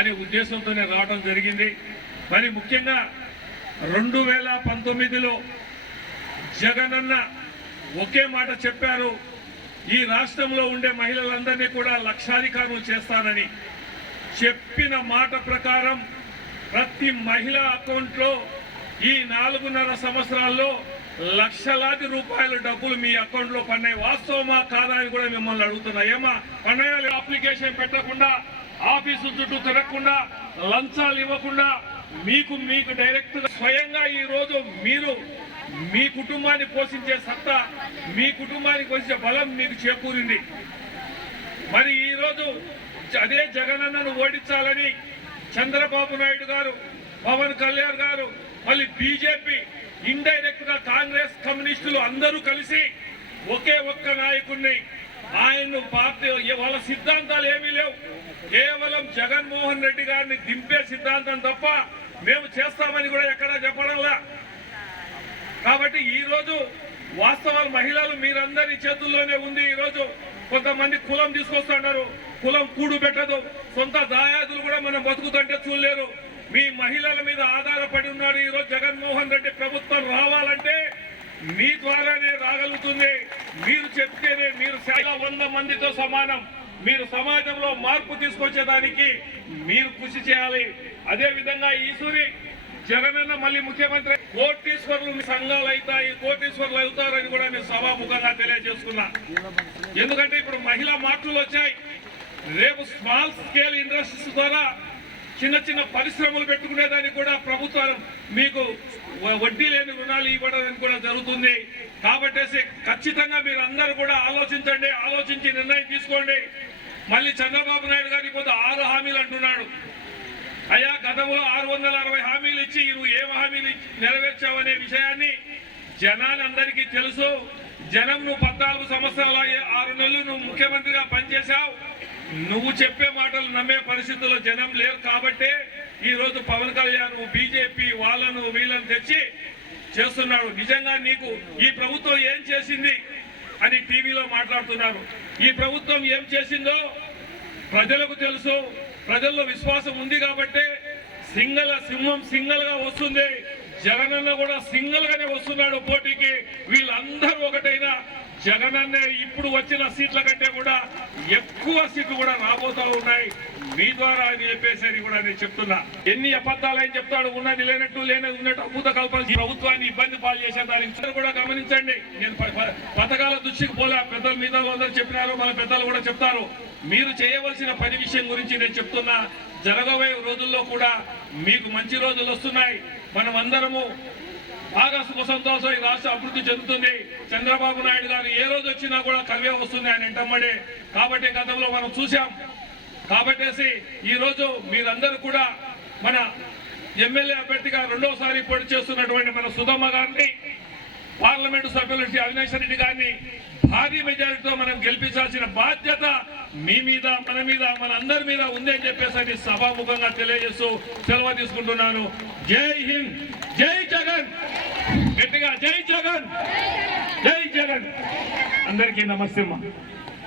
అనే ఉద్దేశంతోనే రావడం జరిగింది. మరి ముఖ్యంగా 2019లో జగనన్న ఒకే మాట చెప్పారు, ఈ రాష్ట్రంలో ఉండే మహిళలందరినీ కూడా లక్షాధికారులు చేస్తానని. చెప్పిన మాట ప్రకారం ప్రతి మహిళ అకౌంట్లో ఈ 4.5 సంవత్సరాల్లో లక్షలాది రూపాయల డబ్బులు మీ అకౌంట్లో పన్నాయి. వాస్తవమా కాదా అని కూడా మిమ్మల్ని అడుగుతున్నా. ఏమా పన్నాయాలు? అప్లికేషన్ పెట్టకుండా, ఆఫీసు చుట్టూ తిరగకుండా, లంచాలు ఇవ్వకుండా మీకు డైరెక్ట్ గా స్వయంగా ఈ రోజు మీరు మీ కుటుంబాన్ని పోషించే సత్తా, మీ కుటుంబానికి పోషించే బలం మీకు చేకూరింది. మరి ఈ రోజు అదే జగనన్నను ఓడించాలని చంద్రబాబు నాయుడు గారు, పవన్ కళ్యాణ్ గారు, మళ్ళీ బీజేపీ, ఇండైరెక్ట్ గా కాంగ్రెస్, కమ్యూనిస్టులు అందరూ కలిసి ఒకే ఒక్క నాయకుడిని ఆయన్ను పార్టీ వాళ్ళ సిద్ధాంతాలు ఏమీ లేవు, కేవలం జగన్మోహన్ రెడ్డి గారిని దింపే సిద్ధాంతం తప్ప మేము చేస్తామని కూడా ఎక్కడా చెప్పడంలా. కాబట్టి ఈ రోజు వాస్తవాలు మహిళలు మీరందరి చేతుల్లోనే ఉంది. ఈ రోజు కొంతమంది కులం తీసుకొస్తున్నారు, కులం కూడు పెట్టదు, సొంత దాయాదులు కూడా మనం బతుకుతుంటే చూడలేరు. మీ మహిళల మీద ఆధారపడి ఉన్నాడు. ఈ రోజు జగన్మోహన్ రెడ్డి ప్రభుత్వం రావాలంటే మీ ద్వారానే రాగలుగుతుంది. మీరు చెప్తేనే, మీరు 100 మందితో సమానం. మీరు సమాజంలో మార్పు తీసుకొచ్చేదానికి మీరు కృషి చేయాలి. అదే విధంగా ఈసూరి జగనన్న మళ్ళీ ముఖ్యమంత్రి, కోటీశ్వర్లు సంఘాలు అవుతాయి, కోటీశ్వర్లు అవుతారని కూడా నేను సభాముఖంగా తెలియజేసుకున్నా. ఎందుకంటే ఇప్పుడు మహిళా మార్పులు వచ్చాయి. రేపు స్మాల్ స్కేల్ ఇండస్ట్రీస్ ద్వారా చిన్న చిన్న పరిశ్రమలు పెట్టుకునేదానికి కూడా ప్రభుత్వం మీకు వడ్డీ లేని రుణాలు ఇవ్వడం కూడా జరుగుతుంది. కాబట్టి ఖచ్చితంగా మీరు అందరూ కూడా ఆలోచించండి, ఆలోచించి నిర్ణయం తీసుకోండి. మళ్ళీ చంద్రబాబు నాయుడు గారు ఇప్పుడు 6 హామీలు అంటున్నాడు. అయ్యా, గతంలో 660 హామీలు ఇచ్చి నువ్వు ఏం హామీలు నెరవేర్చావనే విషయాన్ని జనాలందరికీ తెలుసు. జనం నువ్వు 14 సంవత్సరాల 6 నెలలు నువ్వు ముఖ్యమంత్రిగా పనిచేశావు. నువ్వు చెప్పే మాటలు నమ్మే పరిస్థితుల్లో జనం లేరు. కాబట్టే ఈ రోజు పవన్ కళ్యాణ్ బీజేపీ వాళ్ళను వీళ్ళను తెచ్చి చేస్తున్నాడు. నిజంగా నీకు ఈ ప్రభుత్వం ఏం చేసింది అని టీవీలో మాట్లాడుతున్నారు. ఈ ప్రభుత్వం ఏం చేసిందో ప్రజలకు తెలుసు. ప్రజల్లో విశ్వాసం ఉంది కాబట్టి సింహం సింగల్ గా వస్తుంది. జగనన్న కూడా సింగల్ గానే వస్తున్నాడు పోటీకి. వీళ్ళందరూ ఒకటైనా జగనన్నే ఇప్పుడు వచ్చిన సీట్ల కంటే కూడా ఎక్కువ సీట్లు కూడా రాబోతా ఉన్నాయి మీ ద్వారా అని చెప్పేసి కూడా నేను చెప్తున్నా. ఎన్ని అబద్ధాలని చెప్తాడు, ఉన్నది లేనట్టు, లేనది ఉన్నట్టు అద్భుత కల్పన ప్రభుత్వాన్ని ఇబ్బంది పాలు చేసే దానికి కూడా గమనించండి. నేను పథకాల దృష్టికి పోలే, పెద్దల మీద అందరూ చెప్పినారు, మన పెద్దలు కూడా చెప్తారు. మీరు చేయవలసిన పని విషయం గురించి నేను చెప్తున్నా. జరగబోయే రోజుల్లో కూడా మీకు మంచి రోజులు వస్తున్నాయి. మనం అందరము బాగా సుఖ సంతోషం, ఈ రాష్ట్ర అభివృద్ధి చెందుతుంది. చంద్రబాబు నాయుడు గారు ఏ రోజు వచ్చినా కూడా కవ్యం వస్తుంది ఆయన వెంటబడే. కాబట్టి గతంలో మనం చూసాం. కాబట్టి ఈ రోజు మీరందరూ కూడా మన ఎమ్మెల్యే అభ్యర్థిగా 2వసారి పోటీ చేస్తున్నటువంటి మన సుధమ్మ గారిని, పార్లమెంటు సభ్యులు అవినాష్ రెడ్డి గారిని భారీ మెజారిటీతో మనం గెలిపించాల్సిన బాధ్యత మీ మీద, మన మీద, మన అందరి మీద ఉంది అని చెప్పేసి సభాముఖంగా తెలియజేస్తూ సెలవు తీసుకుంటున్నాను. జై హింద్, జై జగన్. గట్టిగా జై జగన్, జై జగన్. అందరికీ నమస్తే.